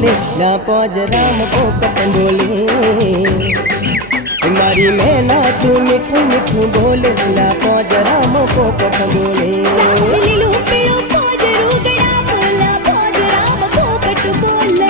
बोले ना पोजराम पोपट बोले मारी मैना तू मिठू मिठू बोले ना पोजराम पोपट बोले लीलू पीलू पोजरू गड़ा बोला पोजराम पोपट बोले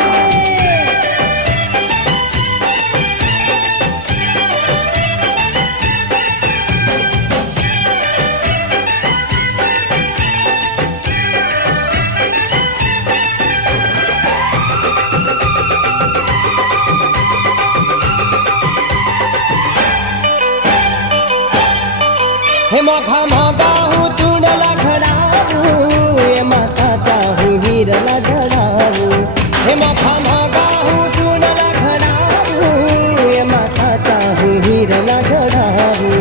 हे मोघा मोगा हूँ चूड़ला खड़ाऊँ ये माता हूँ हीरला जड़ाऊँ हे मोघा मोगा हूँ चूड़ला खड़ाऊँ ये माता हूँ हीरला जड़ाऊँ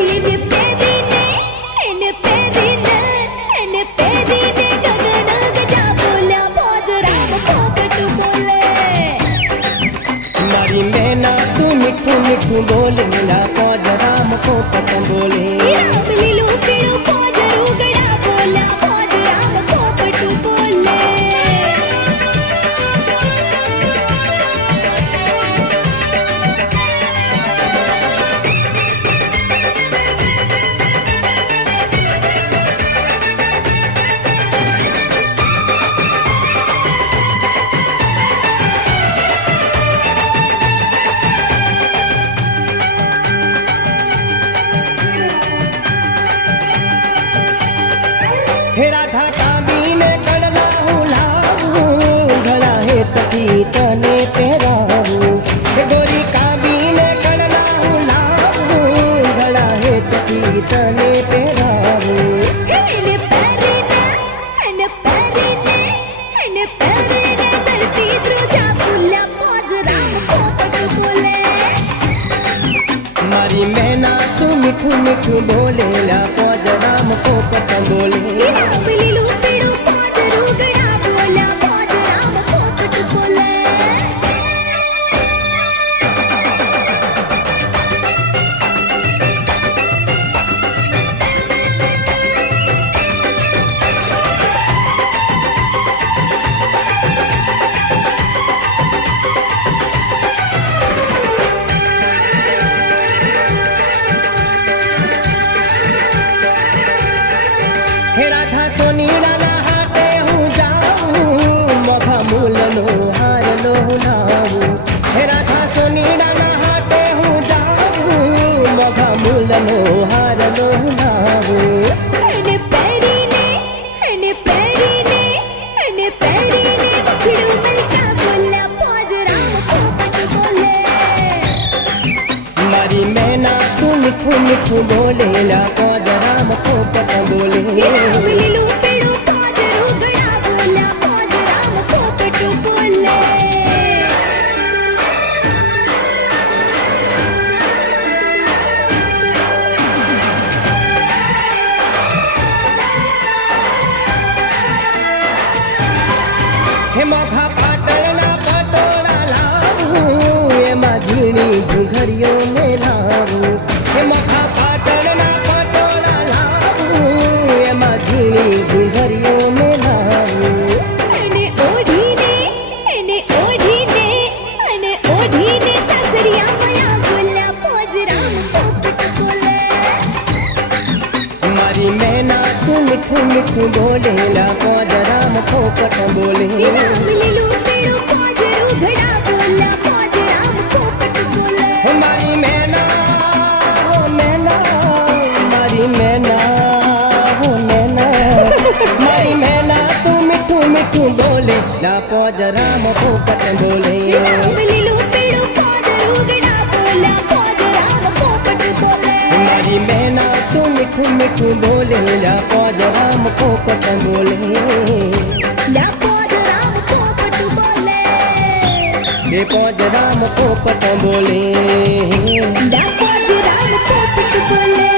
इन पेदी ने गगन गजा बोला पोजराम पोपट बोले मारी मैना तू मिठू मिठू बोले ना पोजराम पोपट बोले लीलू पीलू पोजरू गड़ा बोला पोजराम पोपट बोले हे राधा काबीने कड़ला हूँ लाऊं घड़ा है तकी तने पहराऊं हे गोरी काबीने कड़ला हूँ लाऊं घड़ा है तकी तने पहराऊं धरती ध्रुजा बोला पोजराम पोपट बोले मारी मैना तू मिठू मिठू बोले ला पोजराम पोपट बोले लीलू पीलू पोजरू गड़ा बोला पोजराम पोपट बोले हे राधा सोनी राना हाटे हूँ जाऊँ मोघा मूल नो हार लो लाऊं हे राधा सोनी राना हाटे हूँ जाऊँ मोघा मूल नो हार लो लाऊं पैरी ने बखड़ू मिलका बोला पोजराम पोपट बोले मारी मैना तू मिठू मिठू बोले ला पोजराम पोपट बोले लीलू पीलू पोजरू गड़ा बोला पोजराम पोपट बोले हे मोघा पाटणना पटोळा लावूं ये माझीणी घुघरियो में लावूं हे मोघा पाटणना पटोळा लावूं ये माझीणी घुघरियो में लावूं ओढ़ीने ससरिया मया बोला पोजराम पोपट बोले मारी मैना तू मिठू मिठू बोले ला पोजराम पोपट बोले लीलू पीलू पोजरू घड़ा बोला पोजराम पोपट बोले मारी मैना हो मैना मारी मैना हो मैना मारी मैना तू मिठू मिठू बोले ला पोजराम पोपट बोले लीलू पीलू पोजरू गड़ा बोला पोजराम पोपट बोले मारी मैना तू मिठू मिठू बोले ला पोजराम पोपट बोले ला पोजराम पोपट बोले ये पोजराम पोपट बोले ला पोजराम पोपट बोले